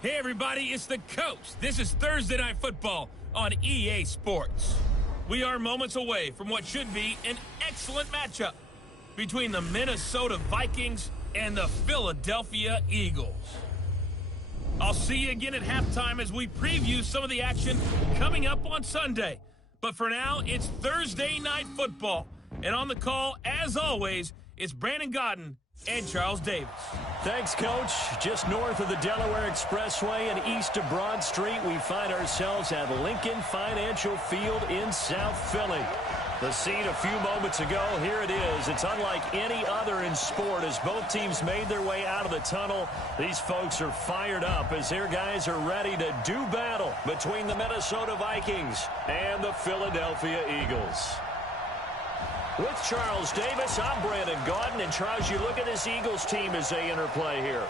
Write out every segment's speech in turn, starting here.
Hey everybody, it's the Coach. This is Thursday Night Football on EA Sports. We are moments away from what should be an excellent matchup between the Minnesota Vikings and the Philadelphia Eagles. I'll see you again at halftime as we preview some of the action coming up on Sunday. But for now, it's Thursday Night Football. And on the call, as always, it's Brandon Godden and Charles Davis. Thanks, Coach. Just north of the Delaware Expressway and east of Broad Street, we find ourselves at Lincoln Financial Field in South Philly. The scene a few moments ago, here it is. It's unlike any other in sport as both teams made their way out of the tunnel. These folks are fired up as their guys are ready to do battle between the Minnesota Vikings and the Philadelphia Eagles. With Charles Davis, I'm Brandon Godden. And Charles, you look at this Eagles team as they interplay here.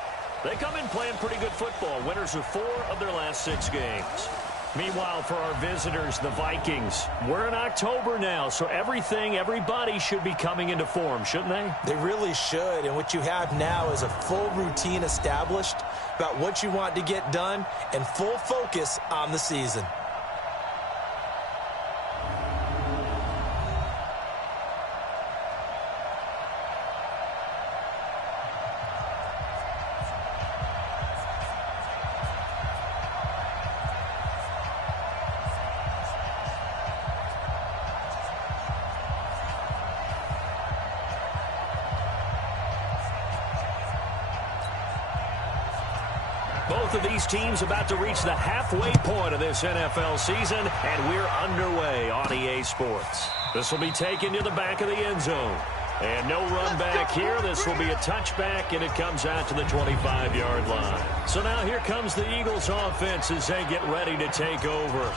They come in playing pretty good football. Winners of 4 of their last 6 games. Meanwhile, for our visitors, the Vikings, we're in October now, so everybody should be coming into form, shouldn't they? They really should, and what you have now is a full routine established about what you want to get done and full focus on the season. Both of these teams about to reach the halfway point of this NFL season, and we're underway on EA Sports. This will be taken to the back of the end zone. And no run back here. This will be a touchback, and it comes out to the 25-yard line. So now here comes the Eagles offense as they get ready to take over.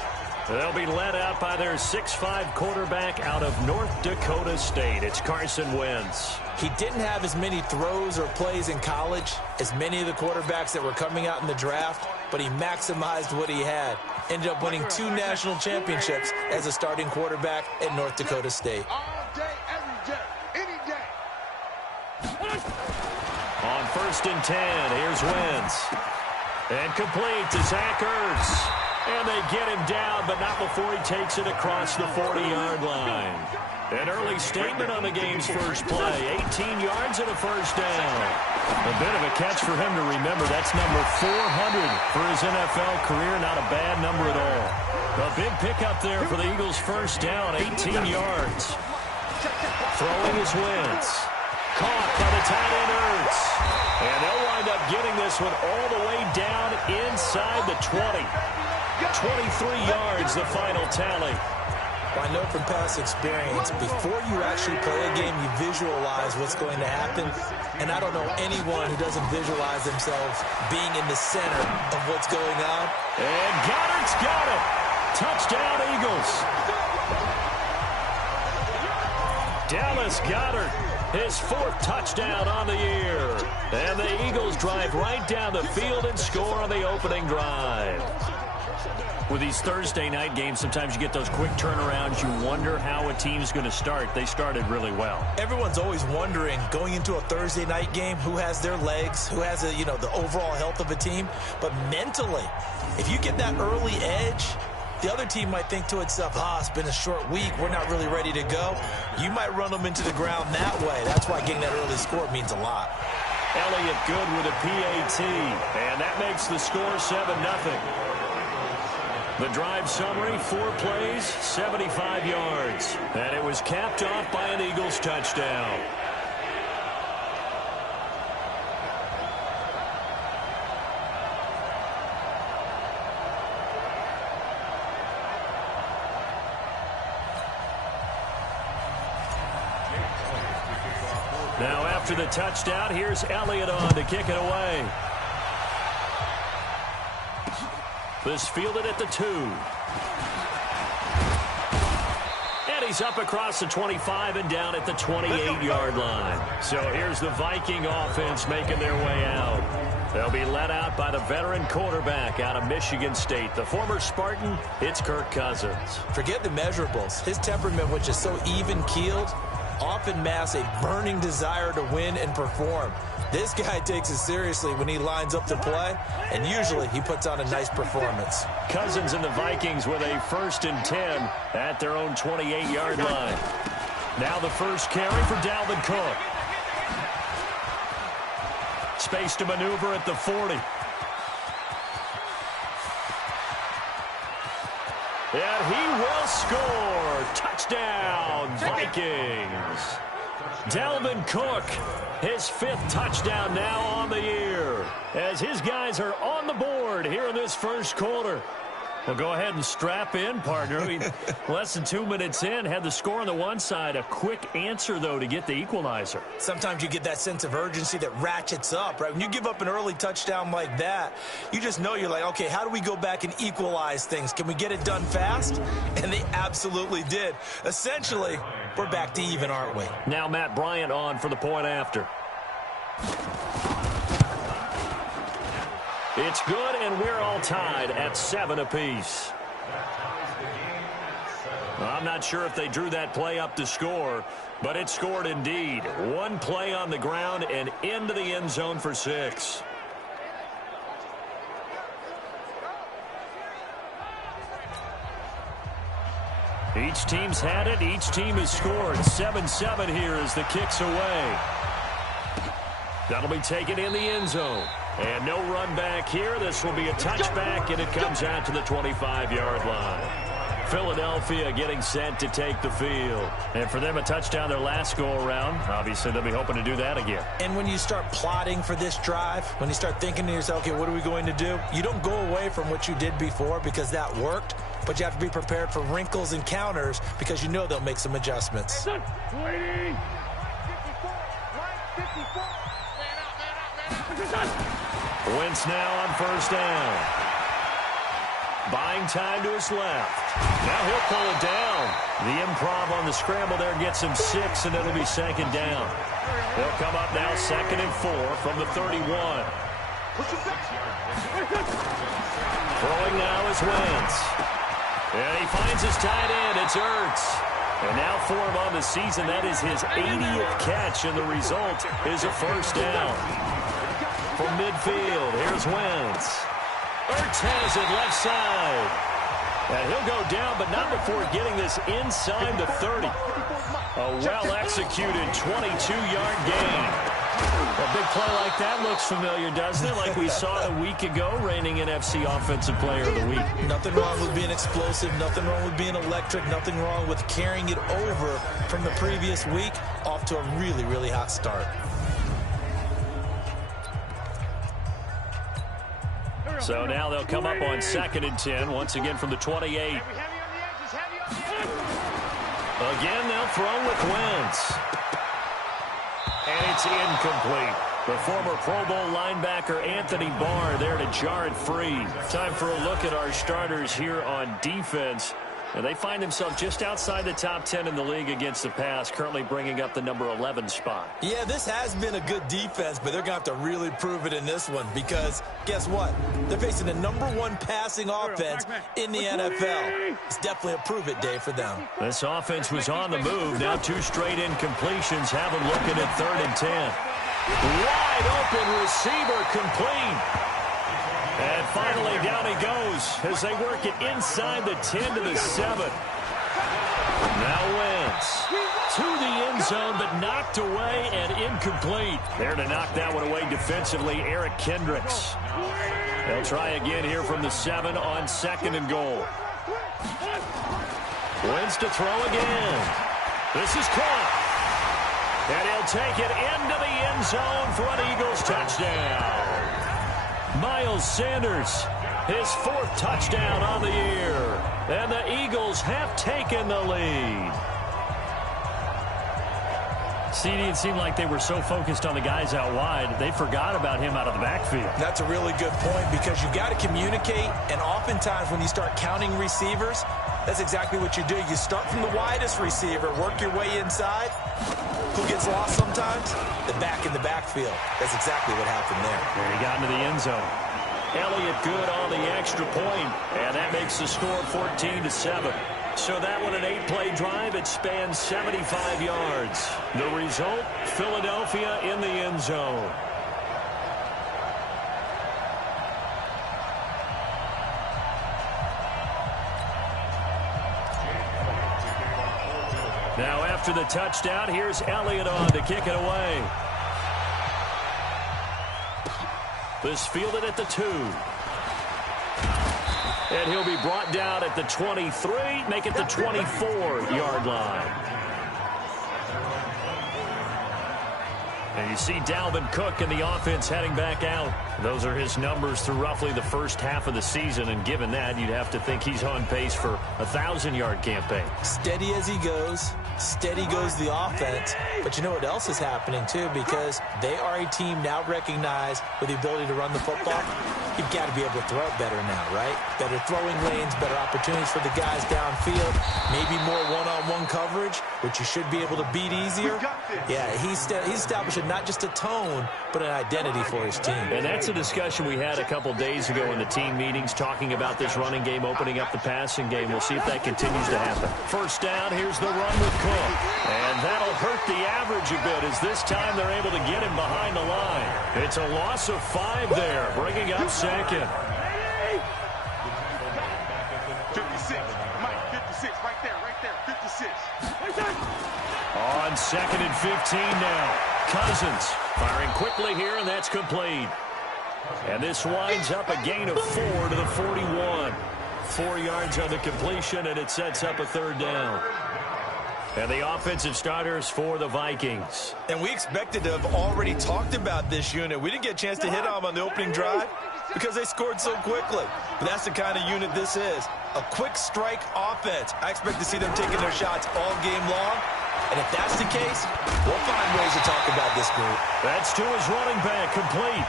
They'll be led out by their 6'5" quarterback out of North Dakota State. It's Carson Wentz. He didn't have as many throws or plays in college as many of the quarterbacks that were coming out in the draft, but he maximized what he had. Ended up winning 2 national championships as a starting quarterback at North Dakota State. All day, every day, any day. On 1st and 10, here's Wentz. And complete to Zach Ertz. And they get him down, but not before he takes it across the 40-yard line. An early statement on the game's first play. 18 yards and a first down. A bit of a catch for him to remember. That's number 400 for his NFL career. Not a bad number at all. A big pickup there for the Eagles' first down, 18 yards. Throwing is Wentz. Caught by the tight end Ertz. And they'll wind up getting this one all the way down inside the 20. 23 yards, the final tally. Well, I know from past experience, before you actually play a game, you visualize what's going to happen. And I don't know anyone who doesn't visualize themselves being in the center of what's going on. And Goddard's got it. Touchdown, Eagles. Dallas Goedert, his 4th touchdown on the year. And the Eagles drive right down the field and score on the opening drive. With these Thursday night games, sometimes you get those quick turnarounds. You wonder how a team's going to start. They started really well. Everyone's always wondering, going into a Thursday night game, who has their legs, who has the overall health of a team. But mentally, if you get that early edge, the other team might think to itself, it's been a short week, we're not really ready to go. You might run them into the ground that way. That's why getting that early score means a lot. Elliott good with a PAT, and that makes the score 7-0. The drive summary, 4 plays, 75 yards. And it was capped off by an Eagles touchdown. Now after the touchdown, here's Elliott on to kick it away. This fielded at the 2. And he's up across the 25 and down at the 28-yard line. So here's the Viking offense making their way out. They'll be led out by the veteran quarterback out of Michigan State. The former Spartan, it's Kirk Cousins. Forget the measurables. His temperament, which is so even-keeled, often mask a burning desire to win and perform. This guy takes it seriously when he lines up to play, and usually he puts on a nice performance. Cousins and the Vikings with a 1st and 10 at their own 28-yard line. Now the first carry for Dalvin Cook. Space to maneuver at the 40. And he will score. Touchdown, Vikings. Dalvin Cook, his 5th touchdown now on the year, as his guys are on the board here in this first quarter. Well, go ahead and strap in, partner. Less than 2 minutes in, had the score on the one side. A quick answer, though, to get the equalizer. Sometimes you get that sense of urgency that ratchets up, right? When you give up an early touchdown like that, you just know you're like, okay, how do we go back and equalize things? Can we get it done fast? And they absolutely did. Essentially, we're back to even, aren't we? Now Matt Bryant on for the point after. It's good, and we're all tied at 7 apiece. I'm not sure if they drew that play up to score, but it scored indeed. One play on the ground and into the end zone for 6. Each team's had it. Each team has scored. 7-7 here as the kick's away. That'll be taken in the end zone. And no run back here. This will be a touchback, and it comes out to the 25-yard line. Philadelphia getting set to take the field. And for them, a touchdown their last go-around. Obviously, they'll be hoping to do that again. And when you start plotting for this drive, when you start thinking to yourself, okay, what are we going to do? You don't go away from what you did before because that worked, but you have to be prepared for wrinkles and counters because you know they'll make some adjustments. Wentz now on 1st down. Buying time to his left. Now he'll pull it down. The improv on the scramble there gets him 6, and it'll be 2nd down. They'll come up now 2nd and 4 from the 31. Throwing now is Wentz. And he finds his tight end. It's Ertz. And now for him on the season, that is his 80th catch, and the result is a 1st down. From midfield, here's Wentz. Ertz has it left side. And he'll go down, but not before getting this inside the 30. A well-executed 22-yard gain. A big play like that looks familiar, doesn't it? Like we saw a week ago, reigning NFC Offensive Player of the Week. Nothing wrong with being explosive. Nothing wrong with being electric. Nothing wrong with carrying it over from the previous week off to a really, really hot start. So now they'll come up on 2nd and 10, once again from the 28. Again, they'll throw with Wentz. And it's incomplete. The former Pro Bowl linebacker Anthony Barr there to jar it free. Time for a look at our starters here on defense. And they find themselves just outside the top 10 in the league against the pass, currently bringing up the number 11 spot. Yeah, this has been a good defense, but they're going to have to really prove it in this one because guess what? They're facing the number 1 passing offense in the NFL. It's definitely a prove-it day for them. This offense was on the move. Now 2 straight incompletions have them looking at 3rd and 10. Wide open receiver complete. And finally, down he goes as they work it inside the 10 to the 7. Now Wentz to the end zone, but knocked away and incomplete. There to knock that one away defensively, Eric Kendricks. They'll try again here from the 7 on 2nd and goal. Wentz to throw again. This is caught. And he'll take it into the end zone for an Eagles touchdown. Miles Sanders, his 4th touchdown on the year. And the Eagles have taken the lead. CD, it seemed like they were so focused on the guys out wide, they forgot about him out of the backfield. That's a really good point because you've got to communicate, and oftentimes when you start counting receivers, that's exactly what you do. You start from the widest receiver, work your way inside. Who gets lost sometimes? The back in the backfield. That's exactly what happened there. And he got into the end zone. Elliott good on the extra point, and that makes the score 14-7. So that one, an 8-play drive. It spans 75 yards. The result, Philadelphia in the end zone. Now after the touchdown, here's Elliott on to kick it away. This fielded at the 2. And he'll be brought down at the 23, make it the 24-yard line. And you see Dalvin Cook and the offense heading back out. Those are his numbers through roughly the first half of the season, and given that, you'd have to think he's on pace for a 1,000-yard campaign. Steady as he goes. Steady goes the offense. But you know what else is happening, too? Because they are a team now recognized with the ability to run the football. You've got to be able to throw it better now, right? Better throwing lanes, better opportunities for the guys downfield, maybe more one-on-one coverage, which you should be able to beat easier. Yeah, he's establishing not just a tone, but an identity for his team. And that's a discussion we had a couple days ago in the team meetings, talking about this running game, opening up the passing game. We'll see if that continues to happen. First down, here's the run with Cook. And that'll hurt the average a bit, as this time they're able to get him behind the line. It's a loss of 5 there, bringing up second. 56, Mike, 56, right there, 56. On 2nd and 15 now. Cousins firing quickly here, and that's complete. And this winds up a gain of 4 to the 41. 4 yards on the completion, and it sets up a 3rd down. And the offensive starters for the Vikings. And we expected to have already talked about this unit. We didn't get a chance to hit on the opening drive because they scored so quickly. But that's the kind of unit this is. A quick strike offense. I expect to see them taking their shots all game long. And if that's the case, we'll find ways to talk about this group. That's to his running back, complete.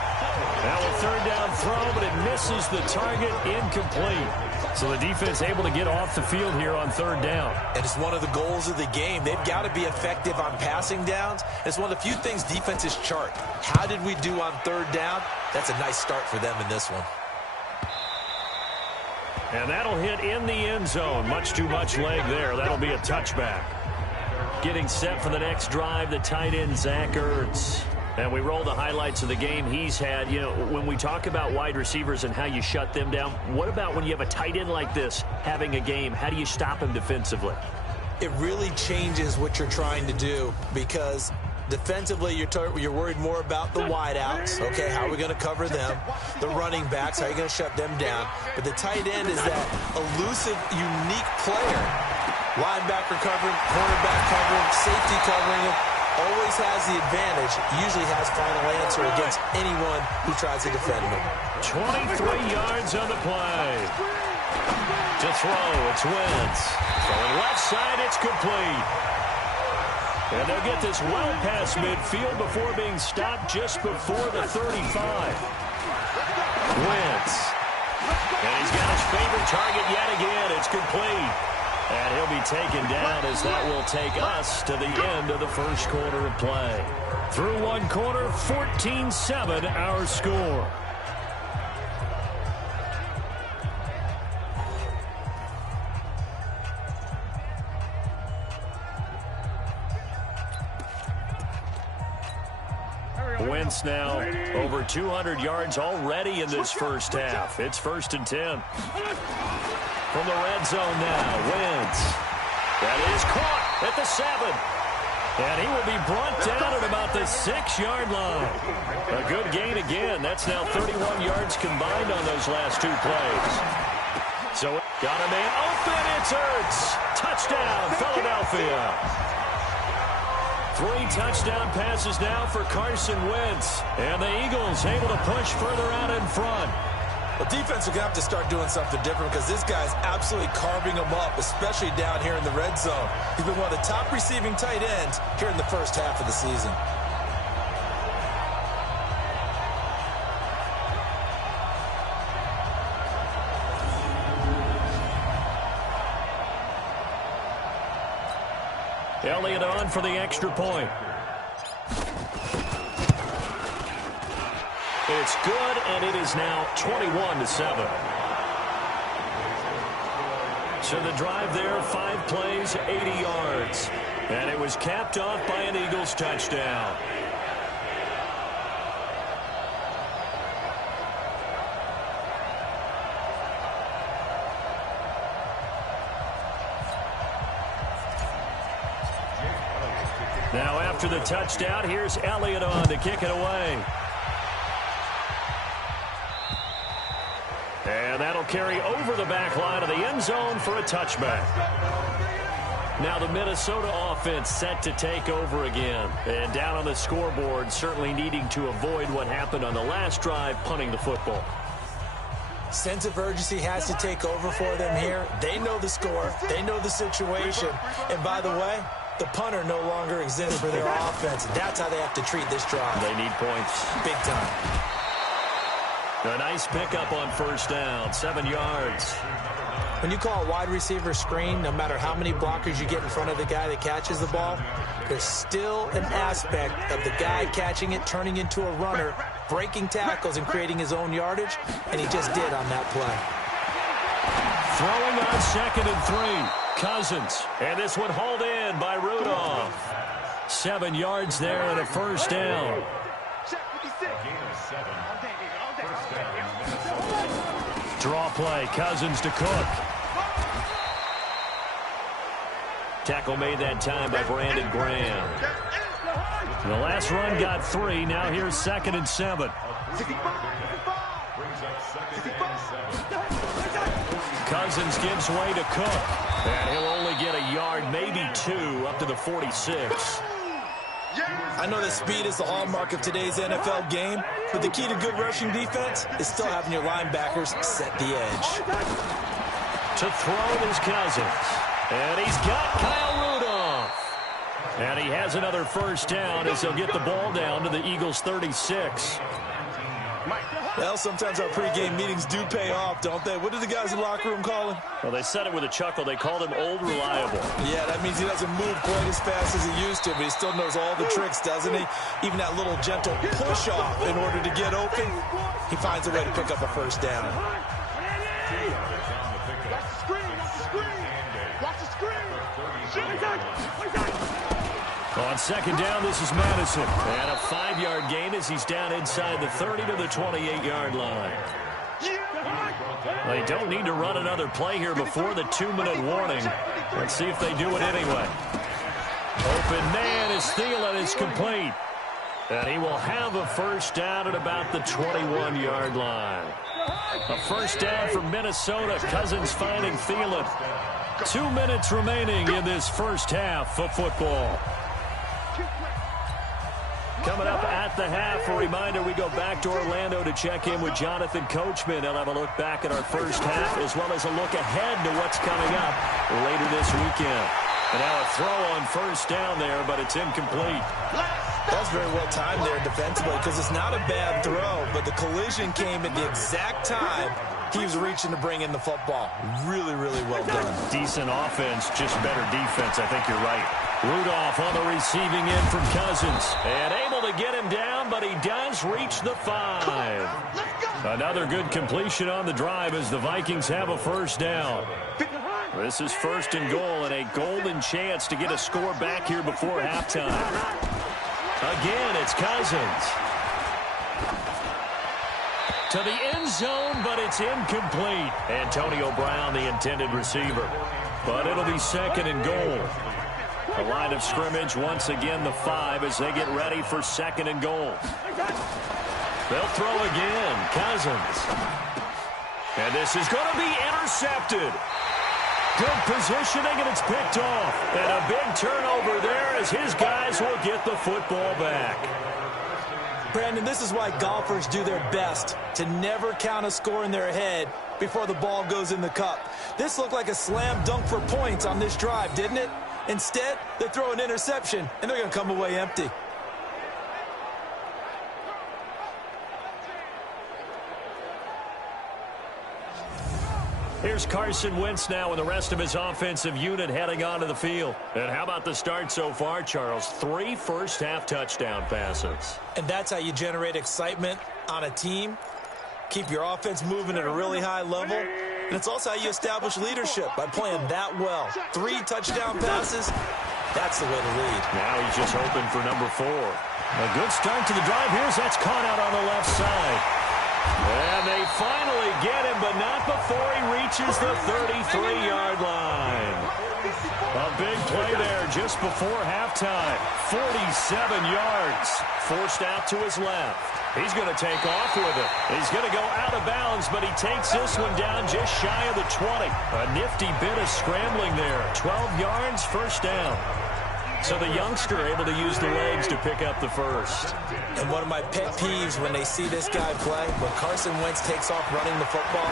Now a 3rd down throw, but it misses the target, incomplete. So the defense able to get off the field here on 3rd down. And it's one of the goals of the game. They've got to be effective on passing downs. It's one of the few things defenses chart. How did we do on 3rd down? That's a nice start for them in this one. And that'll hit in the end zone. Much too much leg there. That'll be a touchback. Getting set for the next drive, the tight end, Zach Ertz. And we roll the highlights of the game he's had. You know, when we talk about wide receivers and how you shut them down, what about when you have a tight end like this having a game? How do you stop him defensively? It really changes what you're trying to do, because defensively, you're worried more about the wideouts. Okay, how are we going to cover them? The running backs, how are you going to shut them down? But the tight end is that elusive, unique player. Linebacker covering, cornerback covering, safety covering him. Always has the advantage. Usually has final answer against anyone who tries to defend him. 23 yards on the play. To throw, it's Wentz. Throwing left side, it's complete. And they'll get this well past midfield before being stopped just before the 35. Wentz. And he's got his favorite target yet again. It's complete. And he'll be taken down, as that will take us to the end of the first quarter of play. Through one quarter, 14-7 our score. Wentz now over 200 yards already in this first half. It's 1st and 10. From the red zone now, Wentz. That is caught at the 7. And he will be brought down at about the 6-yard line. A good gain again. That's now 31 yards combined on those last 2 plays. So got a man open. It's Ertz. Touchdown, Philadelphia. 3 touchdown passes now for Carson Wentz. And the Eagles able to push further out in front. The defense are going to have to start doing something different, because this guy's absolutely carving them up, especially down here in the red zone. He's been one of the top receiving tight ends here in the first half of the season. Elliott on for the extra point. It's good, and it is now 21-7. So the drive there, 5 plays, 80 yards. And it was capped off by an Eagles touchdown. Now after the touchdown, here's Elliott on to kick it away. And that'll carry over the back line of the end zone for a touchback. Now the Minnesota offense set to take over again. And down on the scoreboard, certainly needing to avoid what happened on the last drive, punting the football. Sense of urgency has to take over for them here. They know the score. They know the situation. And by the way, the punter no longer exists for their offense. That's how they have to treat this drive. They need points. Big time. A nice pickup on first down, 7 yards. When you call a wide receiver screen, no matter how many blockers you get in front of the guy that catches the ball, there's still an aspect of the guy catching it, turning into a runner, breaking tackles and creating his own yardage, and he just did on that play. Throwing on 2nd and 3. Cousins, and this one hauled in by Rudolph. 7 yards there and a first down. Draw play, Cousins to Cook. Tackle made that time by Brandon Graham. The last run got 3, now here's 2nd and 7. Cousins gives way to Cook. And he'll only get a yard, maybe 2, up to the 46. I know that speed is the hallmark of today's NFL game, but the key to good rushing defense is still having your linebackers set the edge. To throw is Cousins. And he's got Kyle Rudolph. And he has another first down as he'll get the ball down to the Eagles' 36. Well, sometimes our pregame meetings do pay off, don't they? What did the guys in the locker room call him? Well, they said it with a chuckle. They called him Old Reliable. Yeah, that means he doesn't move quite as fast as he used to, but he still knows all the tricks, doesn't he? Even that little gentle push-off in order to get open, he finds a way to pick up a first down. On 2nd down, this is Madison. And a 5-yard gain as he's down inside the 30 to the 28-yard line. They don't need to run another play here before the 2-minute warning. Let's see if they do it anyway. Open man is Thielen is complete. And he will have a first down at about the 21-yard line. A first down for Minnesota. Cousins finding Thielen. 2 minutes remaining in this first half of football. Coming up at the half, a reminder, we go back to Orlando to check in with Jonathan Coachman. He'll have a look back at our first half as well as a look ahead to what's coming up later this weekend. And now a throw on first down there, but it's incomplete. That was very well timed there defensively because it's not a bad throw, but the collision came at the exact time he was reaching to bring in the football. Really, really well done. Decent offense, just better defense. I think you're right. Rudolph on the receiving end from Cousins. And able to get him down, but he does reach the 5. Another good completion on the drive as the Vikings have a first down. This is 1st and goal and a golden chance to get a score back here before halftime. Again, it's Cousins. To the end zone, but it's incomplete. Antonio Brown, the intended receiver. But it'll be 2nd and goal. The line of scrimmage, once again, the 5 as they get ready for 2nd and goal. They'll throw again. Cousins. And this is going to be intercepted. Good positioning, and it's picked off. And a big turnover there as his guys will get the football back. Brandon, this is why golfers do their best to never count a score in their head before the ball goes in the cup. This looked like a slam dunk for points on this drive, didn't it? Instead, they throw an interception, and they're going to come away empty. Here's Carson Wentz now and the rest of his offensive unit heading onto the field. And how about the start so far, Charles? 3 first-half touchdown passes. And that's how you generate excitement on a team. Keep your offense moving at a really high level, And it's also how you establish leadership, by playing that well. 3 touchdown passes, that's the way to lead. Now he's just hoping for number 4. A good start to the drive. That's caught out on the left side. And they finally get him, but not before he reaches the 33-yard line. A big play there just before halftime. 47 yards. Forced out to his left. He's going to take off with it. He's going to go out of bounds, but he takes this one down just shy of the 20. A nifty bit of scrambling there. 12 yards, first down. So the youngster able to use the legs to pick up the first. And one of my pet peeves when they see this guy play, when Carson Wentz takes off running the football,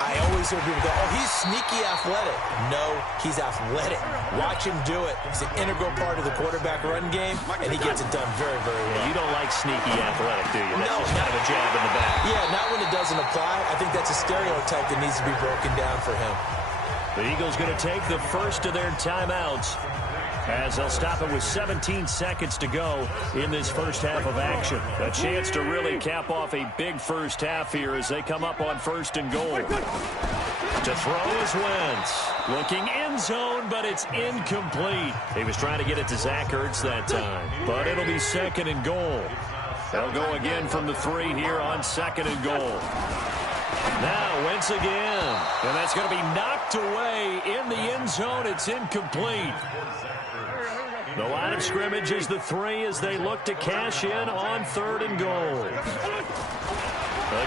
I always hear people go, oh, he's sneaky athletic. No, he's athletic. Watch him do it. He's an integral part of the quarterback run game, and he gets it done very, very well. Yeah, you don't like sneaky athletic, do you? That's no, just kind of a jab in the back. Yeah, not when it doesn't apply. I think that's a stereotype that needs to be broken down for him. The Eagles going to take the first of their timeouts, as they'll stop it with 17 seconds to go in this first half of action. A chance to really cap off a big first half here as they come up on 1st and goal. To throw is Wentz. Looking end zone, but it's incomplete. He was trying to get it to Zach Ertz that time, but it'll be 2nd and goal. They'll go again from the 3 here on 2nd and goal. Now Wentz again, and that's going to be knocked away in the end zone. It's incomplete. The line of scrimmage is the 3 as they look to cash in on 3rd and goal.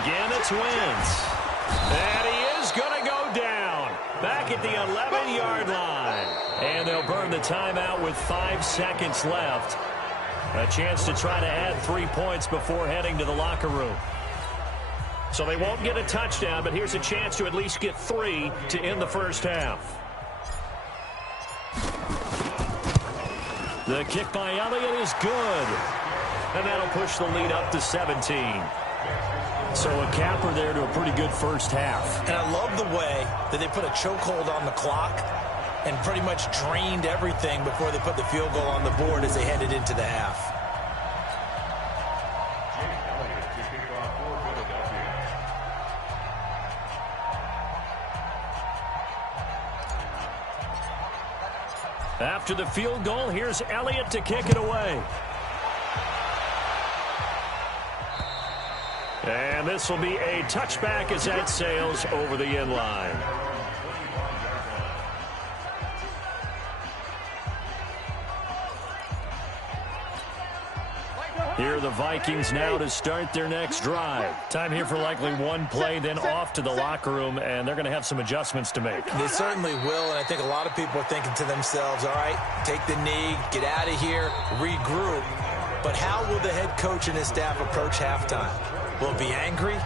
Again, it's Wentz. And he is going to go down back at the 11-yard line. And they'll burn the timeout with 5 seconds left. A chance to try to add 3 points before heading to the locker room. So they won't get a touchdown, but here's a chance to at least get 3 to end the first half. The kick by Elliott is good. And that'll push the lead up to 17. So a capper there to a pretty good first half. And I love the way that they put a chokehold on the clock and pretty much drained everything before they put the field goal on the board as they headed into the half. After the field goal, here's Elliott to kick it away. And this will be a touchback as that sails over the end line. Here are the Vikings now to start their next drive. Time here for likely one play, then off to the locker room, and they're going to have some adjustments to make. They certainly will, and I think a lot of people are thinking to themselves, all right, take the knee, get out of here, regroup. But how will the head coach and his staff approach halftime? Will it be angry?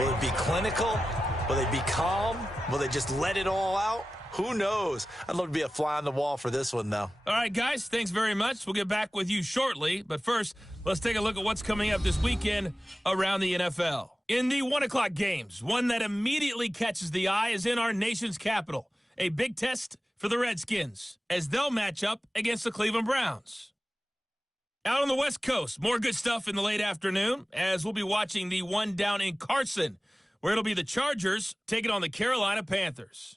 Will it be clinical? Will they be calm? Will they just let it all out? Who knows? I'd love to be a fly on the wall for this one, though. All right, guys, thanks very much. We'll get back with you shortly. But first, let's take a look at what's coming up this weekend around the NFL. In the 1 o'clock games, one that immediately catches the eye is in our nation's capital. A big test for the Redskins as they'll match up against the Cleveland Browns. Out on the West Coast, more good stuff in the late afternoon as we'll be watching the one down in Carson, where it'll be the Chargers taking on the Carolina Panthers.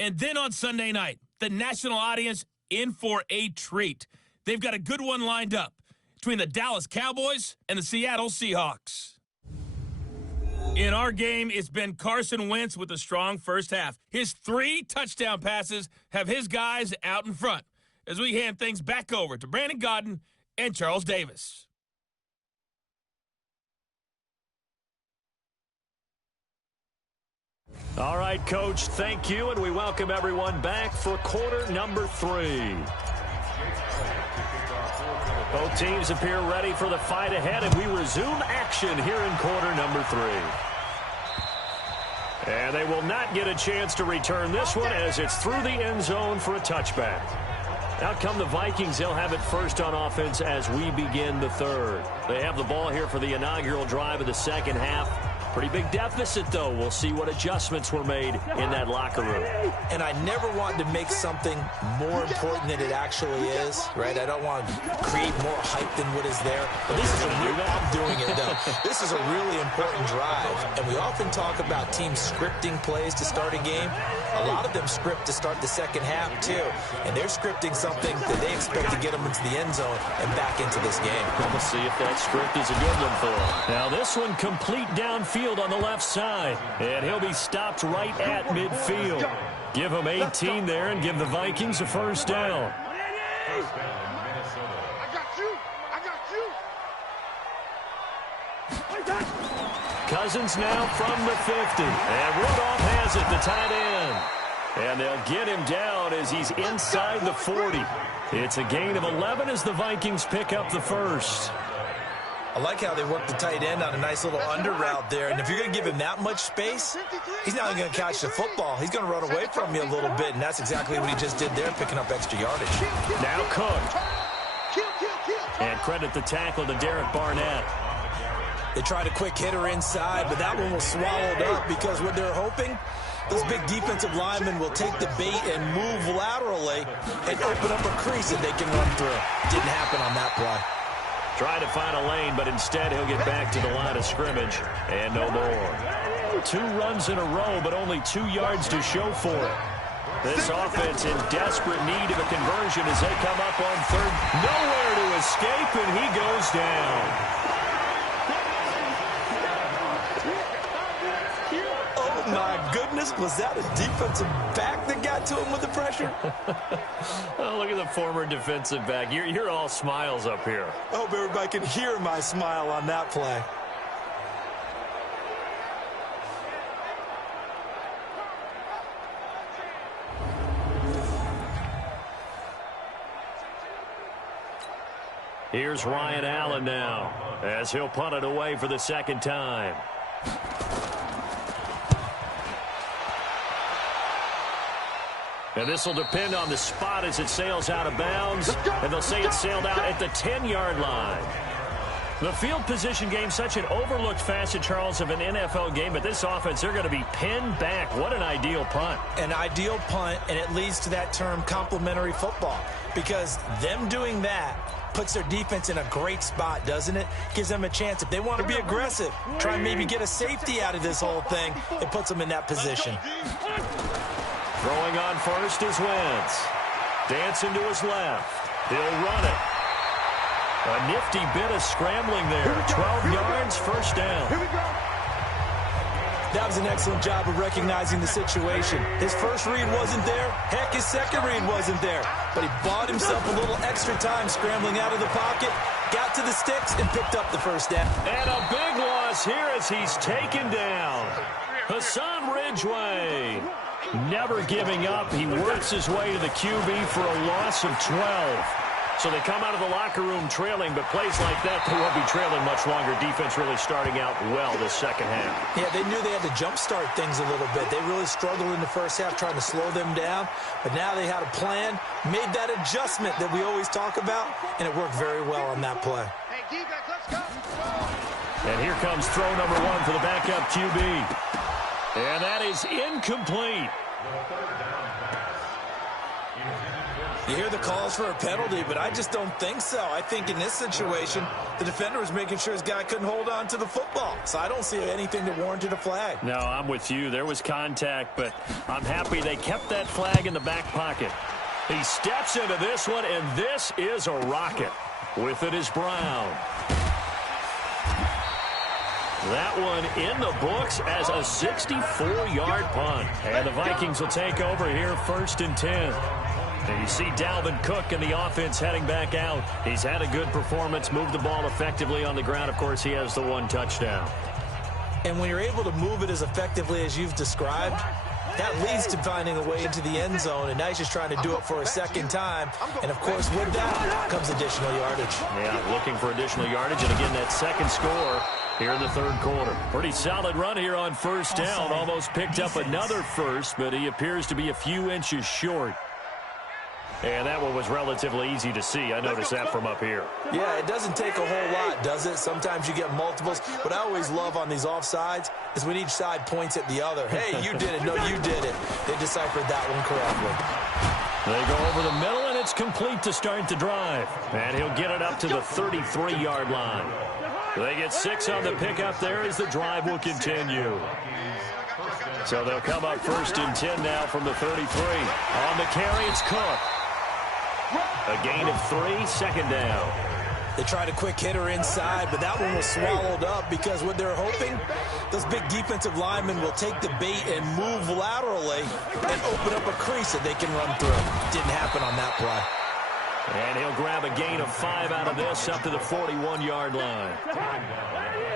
And then on Sunday night, the national audience in for a treat. They've got a good one lined up between the Dallas Cowboys and the Seattle Seahawks. In our game, it's been Carson Wentz with a strong first half. His 3 touchdown passes have his guys out in front as we hand things back over to Brandon Godden and Charles Davis. All right, Coach, thank you, and we welcome everyone back for quarter number 3. Both teams appear ready for the fight ahead, and we resume action here in quarter number 3. And they will not get a chance to return this one as it's through the end zone for a touchback. Out come the Vikings. They'll have it first on offense as we begin the third. They have the ball here for the inaugural drive of the second half. Pretty big deficit, though. We'll see what adjustments were made in that locker room. And I never want to make something more important than it actually is, right? I don't want to create more hype than what is there. But this is I'm doing it, though. This is a really important drive. And we often talk about teams scripting plays to start a game. A lot of them script to start the second half, too. And they're scripting something that they expect to get them into the end zone and back into this game. We'll see if that script is a good one for him. Now this one complete downfield on the left side. And he'll be stopped right at midfield. Give him 18 there and give the Vikings a first down. I got you. Cousins now from the 50. And Rudolph has it, the tight end. And they'll get him down as he's inside the 40. It's a gain of 11 as the Vikings pick up the first. I like how they work the tight end on a nice little under route there. And if you're going to give him that much space, he's not going to catch the football. He's going to run away from you a little bit, and that's exactly what he just did there, picking up extra yardage. Now Cook. And credit the tackle to Derek Barnett. They tried a quick hitter inside, but that one was swallowed up because what they're hoping, those big defensive linemen will take the bait and move laterally and open up a crease that they can run through. Didn't happen on that play. Trying to find a lane, but instead he'll get back to the line of scrimmage. And no more. 2 runs in a row, but only 2 yards to show for it. This offense in desperate need of a conversion as they come up on third. Nowhere to escape, and he goes down. My goodness, was that a defensive back that got to him with the pressure? Oh, look at the former defensive back. You're all smiles up here. I hope everybody can hear my smile on that play. Here's Ryan Allen now as he'll punt it away for the second time. And this will depend on the spot as it sails out of bounds. And they'll say it sailed out at the 10-yard line. The field position game, such an overlooked facet, Charles, of an NFL game. But this offense, they're going to be pinned back. What an ideal punt. An ideal punt, and it leads to that term complementary football. Because them doing that puts their defense in a great spot, doesn't it? Gives them a chance. If they want to be aggressive, try and maybe get a safety out of this whole thing, it puts them in that position. Throwing on first is Wentz. Dancing to his left. He'll run it. A nifty bit of scrambling there. 12 yards, first down. That was an excellent job of recognizing the situation. His first read wasn't there. Heck, his second read wasn't there. But he bought himself a little extra time scrambling out of the pocket, got to the sticks, and picked up the first down. And a big loss here as he's taken down. Hassan Ridgeway. Never giving up. He works his way to the QB for a loss of 12. So they come out of the locker room trailing, but plays like that, they won't be trailing much longer. Defense really starting out well this second half. Yeah, they knew they had to jumpstart things a little bit. They really struggled in the first half trying to slow them down, but now they had a plan, made that adjustment that we always talk about, and it worked very well on that play. Hey, D-back, let's go. And here comes throw number 1 for the backup QB. And that is incomplete. You hear the calls for a penalty, but I just don't think so. I think in this situation, the defender was making sure his guy couldn't hold on to the football. So I don't see anything that warranted a flag. No, I'm with you. There was contact, but I'm happy they kept that flag in the back pocket. He steps into this one, and this is a rocket. With it is Brown. That one in the books as a 64-yard punt. And the Vikings will take over here, 1st and 10. And you see Dalvin Cook in the offense heading back out. He's had a good performance, moved the ball effectively on the ground. Of course, he has the 1 touchdown. And when you're able to move it as effectively as you've described, that leads to finding a way into the end zone. And now he's just trying to do it for a second time. And, of course, with that comes additional yardage. Yeah, looking for additional yardage. And, again, that second score here in the third quarter. Pretty solid run here on first down. Almost picked up another first, but he appears to be a few inches short. And that one was relatively easy to see. I noticed that from up here. Yeah, it doesn't take a whole lot, does it? Sometimes you get multiples. What I always love on these offsides is when each side points at the other. Hey, you did it. No, you did it. They deciphered that one correctly. They go over the middle, and it's complete to start the drive. And he'll get it up to the 33-yard line. They get 6 on the pickup there as the drive will continue. So they'll come up 1st and 10 now from the 33. On the carry, it's Cook. A gain of 3, 2nd down. They tried a quick hitter inside, but that one was swallowed up because what they're hoping, those big defensive linemen will take the bait and move laterally and open up a crease that they can run through. Didn't happen on that play. And he'll grab a gain of 5 out of this up to the 41-yard line.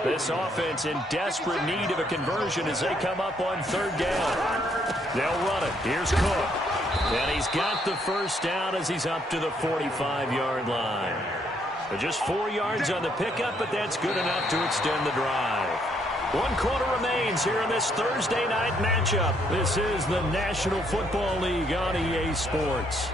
This offense in desperate need of a conversion as they come up on 3rd down. They'll run it. Here's Cook. And he's got the 1st down as he's up to the 45-yard line. But just 4 yards on the pickup, but that's good enough to extend the drive. 1 quarter remains here in this Thursday night matchup. This is the National Football League on EA Sports.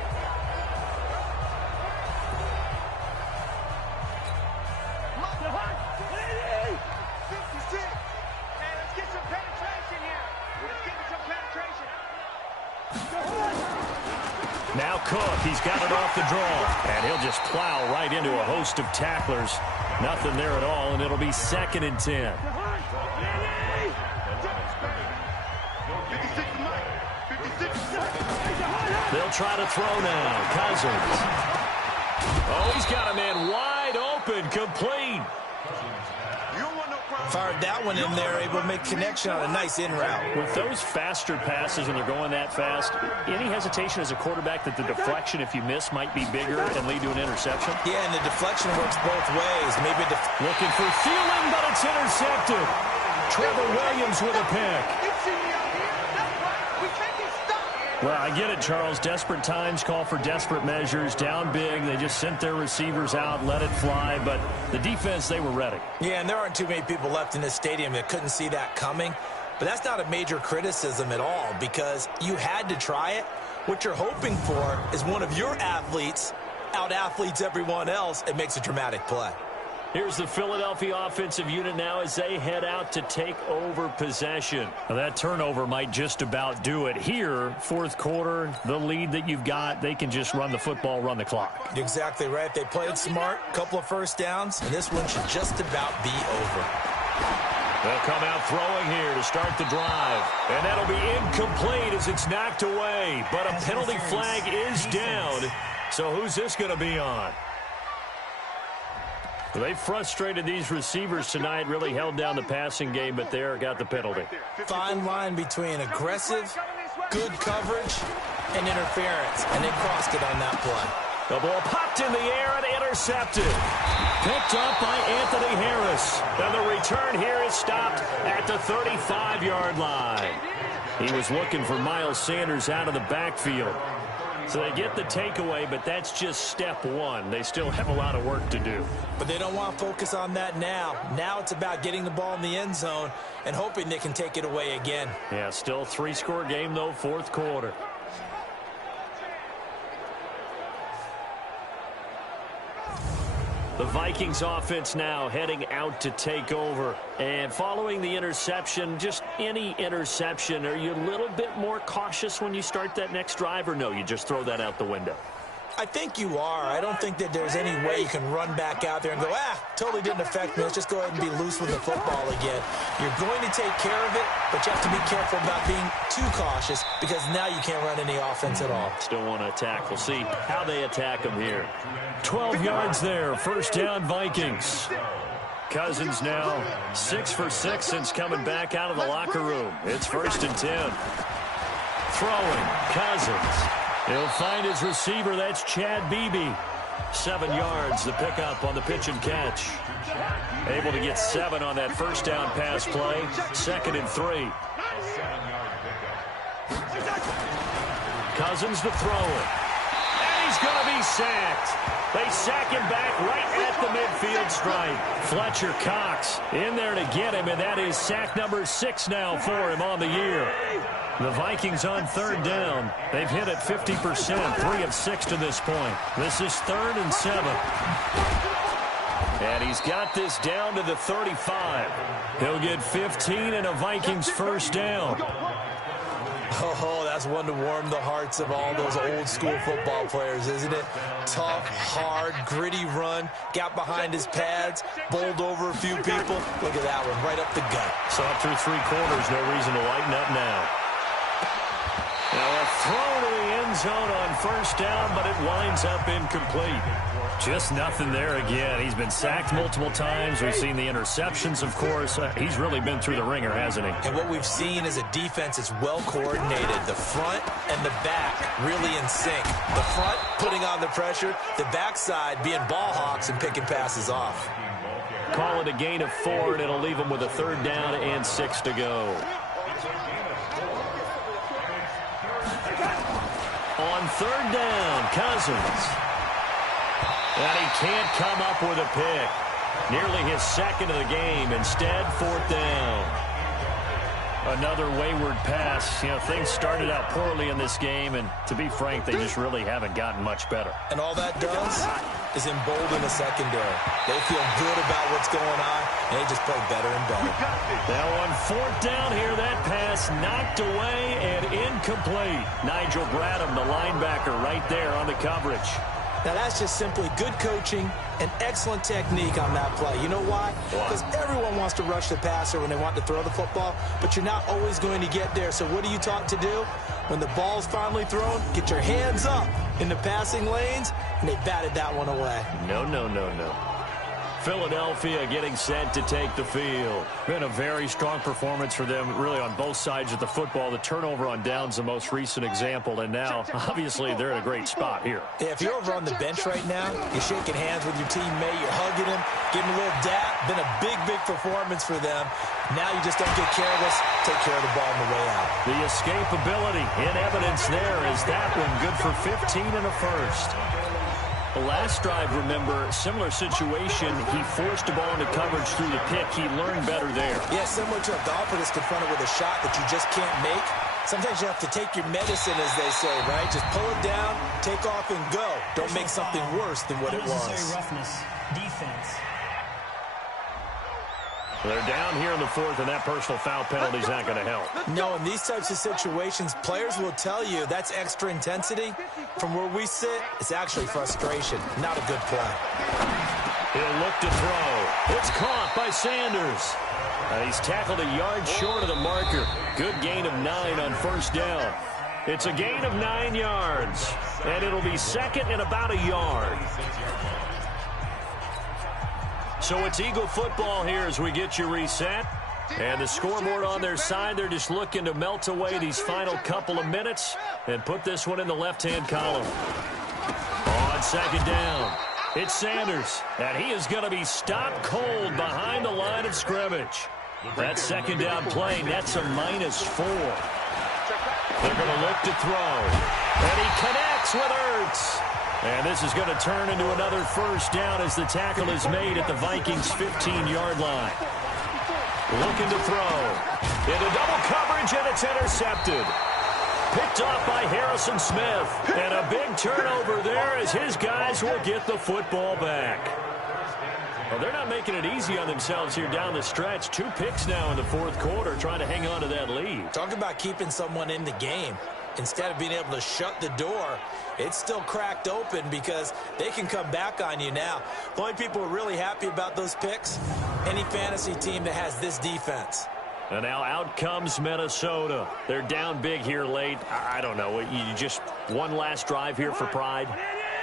Now Cook, he's got it off the draw, and he'll just plow right into a host of tacklers. Nothing there at all, and it'll be 2nd and 10. They'll try to throw now. Cousins. Oh, he's got a man wide open, complete. Fired that one in there, able to make connection on a nice in route. With those faster passes and they're going that fast, any hesitation as a quarterback that the deflection, if you miss, might be bigger and lead to an interception? Yeah, and the deflection works both ways. Maybe looking for Thielen, but it's intercepted. Trevor Williams with a pick. Well, I get it, Charles. Desperate times call for desperate measures. Down big. They just sent their receivers out, let it fly. But the defense, they were ready. Yeah, and there aren't too many people left in this stadium that couldn't see that coming. But that's not a major criticism at all because you had to try it. What you're hoping for is one of your athletes out-athletes everyone else and makes a dramatic play. Here's the Philadelphia offensive unit now as they head out to take over possession. Now that turnover might just about do it. Here, 4th quarter, the lead that you've got, they can just run the football, run the clock. Exactly right. They played smart, couple of 1st downs, and this one should just about be over. They'll come out throwing here to start the drive. And that'll be incomplete as it's knocked away. But a penalty flag is down. So who's this going to be on? They frustrated these receivers tonight, really held down the passing game, but there got the penalty. Fine line between aggressive, good coverage, and interference, and they crossed it on that play. The ball popped in the air and intercepted. Picked up by Anthony Harris. And the return here is stopped at the 35-yard line. He was looking for Miles Sanders out of the backfield. So they get the takeaway, but that's just step 1. They still have a lot of work to do. But they don't want to focus on that now. Now it's about getting the ball in the end zone and hoping they can take it away again. Yeah, still 3-score game, though, 4th quarter. The Vikings offense now heading out to take over. And following the interception, just any interception, are you a little bit more cautious when you start that next drive, or no, you just throw that out the window? I think you are. I don't think that there's any way you can run back out there and go, totally didn't affect me. Let's just go ahead and be loose with the football again. You're going to take care of it, but you have to be careful about being too cautious because now you can't run any offense at all. Still want to attack. We'll see how they attack them here. 12 yards there. 1st down, Vikings. Cousins now 6 for 6 since coming back out of the locker room. It's 1st and 10. Throwing, Cousins. He'll find his receiver. That's Chad Beebe. 7 yards, the pickup on the pitch and catch. Able to get 7 on that 1st down pass play. 2nd and 3. Cousins to throw it. And he's going to be sacked. They sack him back right at the midfield stripe. Fletcher Cox in there to get him, and that is sack number 6 now for him on the year. The Vikings on third down. They've hit it 50%, 3 of 6 to this point. This is 3rd and 7. And he's got this down to the 35. He'll get 15 and a Vikings first down. Oh, that's one to warm the hearts of all those old school football players, isn't it? Tough, hard, gritty run, got behind his pads, bowled over a few people. Look at that one, right up the gut. Saw it through 3 quarters, no reason to lighten up now. Now a throw to the end zone on first down, but it winds up incomplete. Just nothing there again. He's been sacked multiple times. We've seen the interceptions, of course. He's really been through the ringer, hasn't he? And what we've seen is a defense that's well coordinated. The front and the back really in sync. The front putting on the pressure, the backside being ball hawks and picking passes off. Call it a gain of 4, and it'll leave him with a 3rd down and 6 to go. On 3rd down, Cousins. And he can't come up with a pick. Nearly his 2nd of the game. Instead, 4th down. Another wayward pass. You know, things started out poorly in this game, and to be frank, they just really haven't gotten much better. And all that does is embolden the secondary. They feel good about what's going on, and they just play better and better. Now on 4th down here, that pass knocked away and incomplete. Nigel Bradham, the linebacker, right there on the coverage. Now, that's just simply good coaching and excellent technique on that play. You know why? Because everyone wants to rush the passer when they want to throw the football, but you're not always going to get there. So what are you taught to do? When the ball's finally thrown, get your hands up in the passing lanes, and they batted that one away. No, no, no, no. Philadelphia getting set to take the field. Been a very strong performance for them, really, on both sides of the football. The turnover on downs, the most recent example, and now, obviously, they're in a great spot here. Yeah, if you're over on the bench right now, you're shaking hands with your teammate, you're hugging him, giving him a little dap. Been a big, big performance for them. Now you just don't get careless. Take care of the ball on the way out. The escapability in evidence there is that one good for 15 and a first. The last drive, remember, similar situation. He forced the ball into coverage through the pick. He learned better there. Yeah, similar to a golfer that's confronted with a shot that you just can't make. Sometimes you have to take your medicine, as they say, right? Just pull it down, take off, and go. Don't make something worse than what it was. Roughness, defense. They're down here in the 4th, and that personal foul penalty is not going to help. No, in these types of situations, players will tell you that's extra intensity. From where we sit, it's actually frustration, not a good play. He'll look to throw. It's caught by Sanders. He's tackled a yard short of the marker. Good gain of 9 on first down. It's a gain of 9 yards, and it'll be 2nd and about a yard. So it's Eagle football here as we get you reset. And the scoreboard on their side, they're just looking to melt away these final couple of minutes and put this one in the left-hand column. On 2nd down, it's Sanders, and he is going to be stopped cold behind the line of scrimmage. That 2nd down play nets a -4. They're going to look to throw, and he connects with Ertz. And this is going to turn into another first down as the tackle is made at the Vikings' 15-yard line. Looking to throw. Into double coverage, and it's intercepted. Picked off by Harrison Smith. And a big turnover there as his guys will get the football back. Well, they're not making it easy on themselves here down the stretch. 2 picks now in the 4th quarter, trying to hang on to that lead. Talk about keeping someone in the game. Instead of being able to shut the door, it's still cracked open because they can come back on you now. The only people who are really happy about those picks, any fantasy team that has this defense. And now out comes Minnesota. They're down big here late. I don't know. You just one last drive here for pride?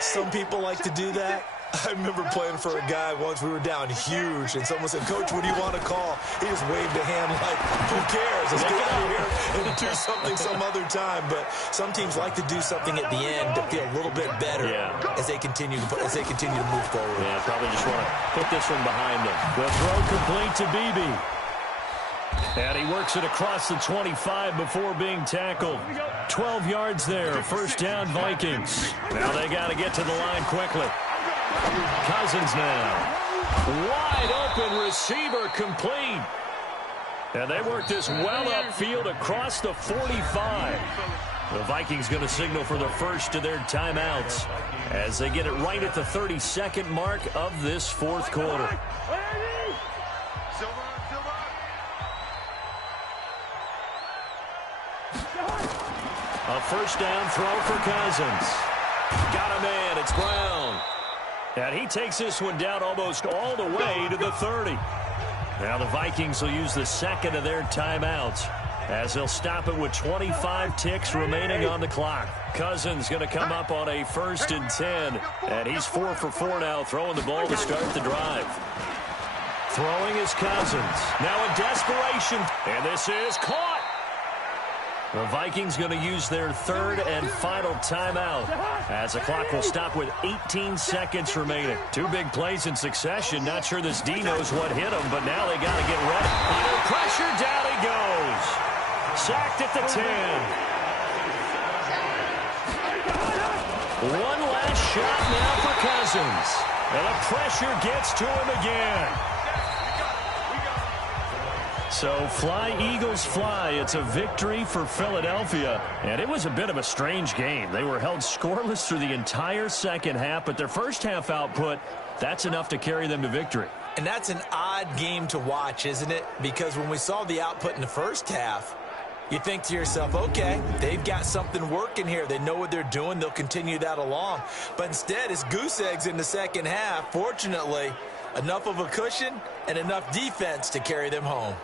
Some people like to do that. I remember playing for a guy once. We were down huge, and someone said, "Coach, what do you want to call?" He just waved a hand like, "Who cares? Let's get out of here and do something some other time." But some teams like to do something at the end to feel a little bit better as they continue to move forward. Yeah, probably just want to put this one behind them. The throw complete to Beebe. And he works it across the 25 before being tackled. 12 yards there. First down, Vikings. Now they got to get to the line quickly. Cousins now. Wide open receiver complete. And they work this well upfield across the 45. The Vikings going to signal for the first of their timeouts as they get it right at the 32nd mark of this fourth quarter. A first down throw for Cousins. Got a man. It's Brown. And he takes this one down almost all the way to the 30. Now the Vikings will use the second of their timeouts as they'll stop it with 25 ticks remaining on the clock. Cousins going to come up on a 1st and 10. And he's 4 for 4 now, throwing the ball to start the drive. Throwing is Cousins. Now in desperation. And this is caught. The Vikings going to use their third and final timeout as the clock will stop with 18 seconds remaining. 2 big plays in succession. Not sure this D knows what hit him, but now they got to get ready. Under pressure, down he goes. Sacked at the 10. One last shot now for Cousins. And the pressure gets to him again. So fly, Eagles, fly. It's a victory for Philadelphia. And it was a bit of a strange game. They were held scoreless through the entire second half, but their first half output, that's enough to carry them to victory. And that's an odd game to watch, isn't it? Because when we saw the output in the first half, you think to yourself, okay, they've got something working here. They know what they're doing. They'll continue that along. But instead, it's goose eggs in the second half. Fortunately, enough of a cushion and enough defense to carry them home.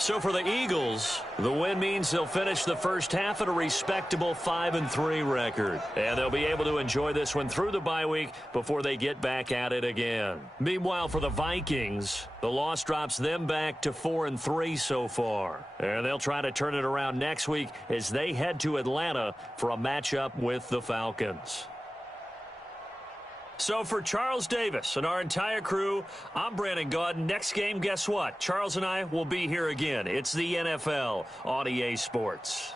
So for the Eagles, the win means they'll finish the first half at a respectable 5-3 record. And they'll be able to enjoy this one through the bye week before they get back at it again. Meanwhile, for the Vikings, the loss drops them back to 4-3 so far. And they'll try to turn it around next week as they head to Atlanta for a matchup with the Falcons. So for Charles Davis and our entire crew, I'm Brandon Gaudin. Next game, guess what? Charles and I will be here again. It's the NFL on EA Sports.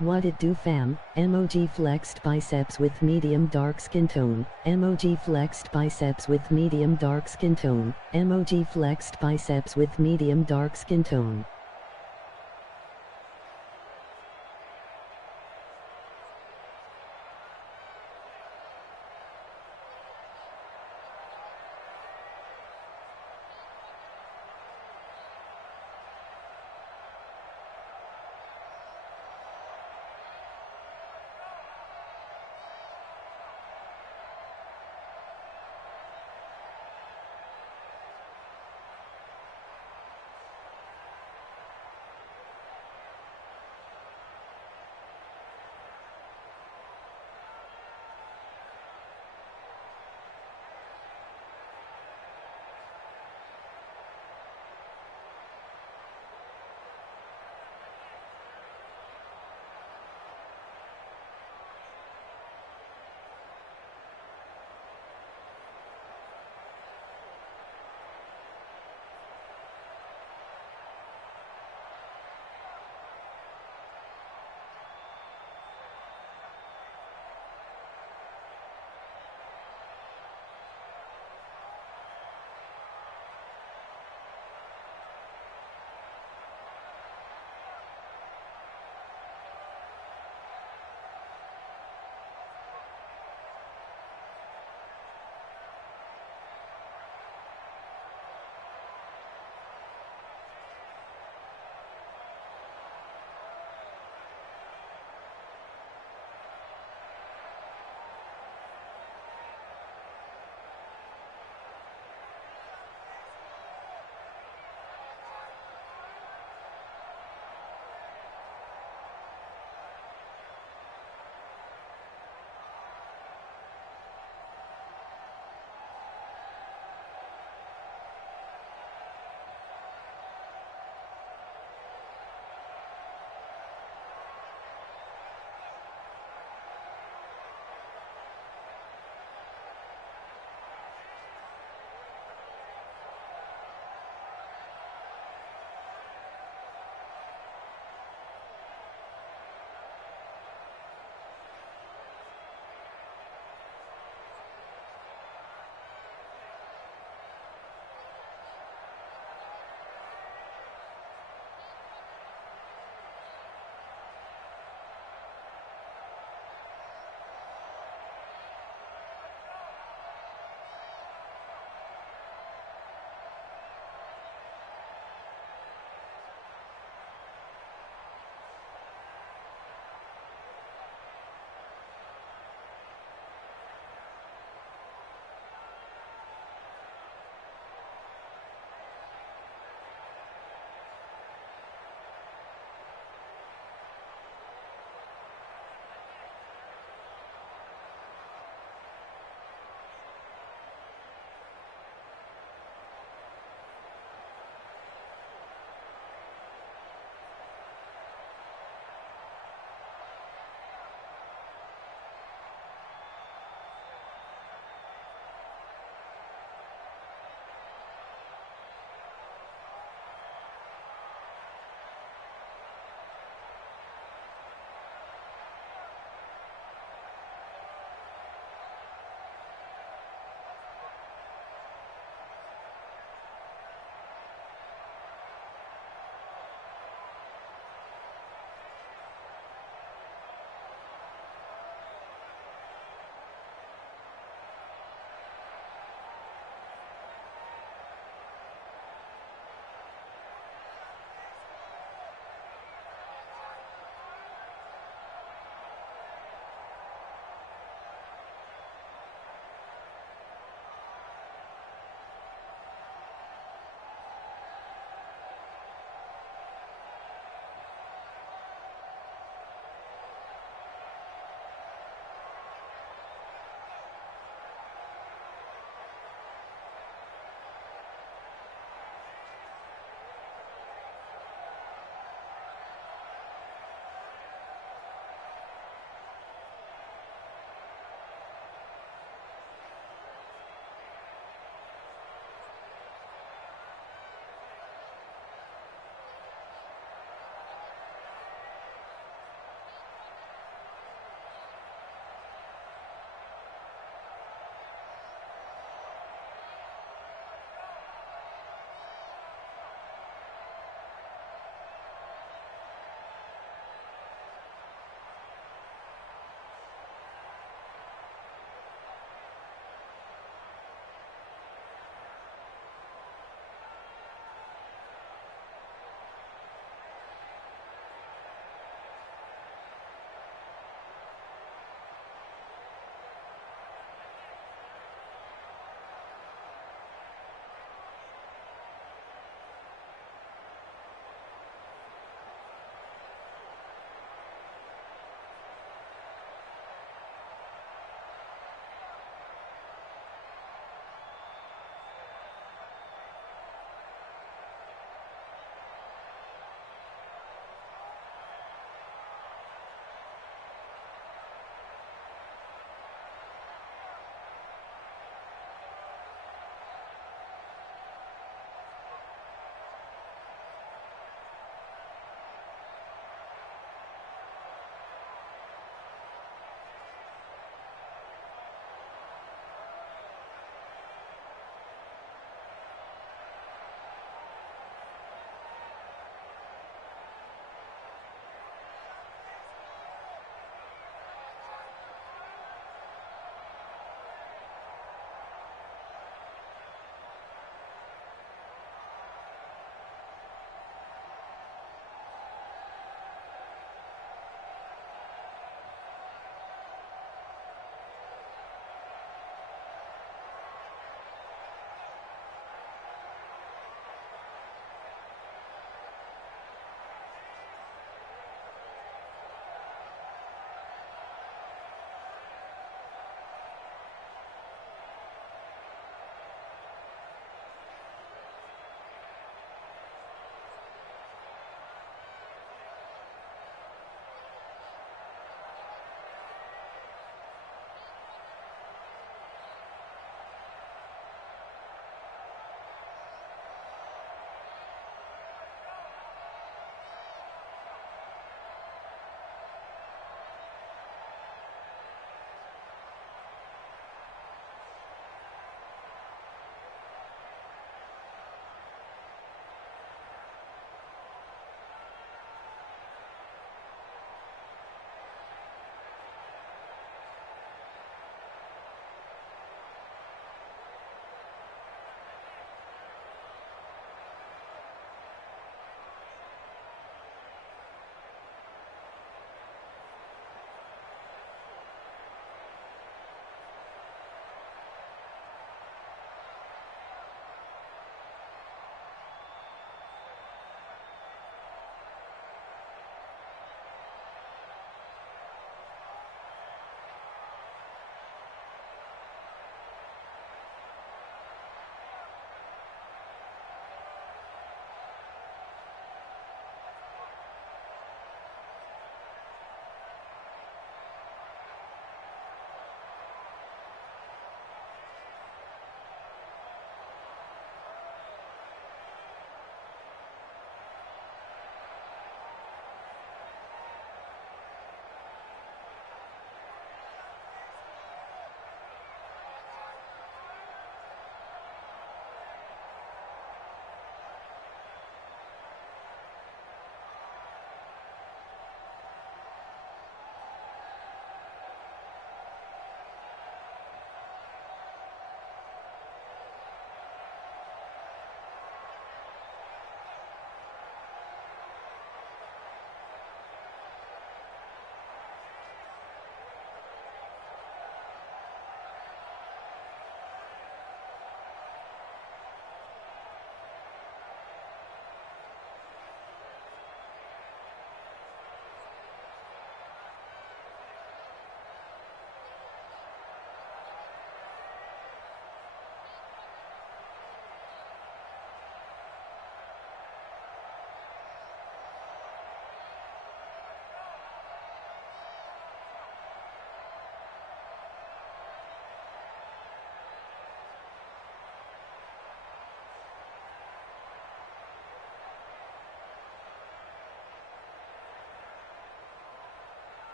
What it do fam? Emoji flexed biceps with medium dark skin tone. Emoji flexed biceps with medium dark skin tone. Emoji flexed biceps with medium dark skin tone.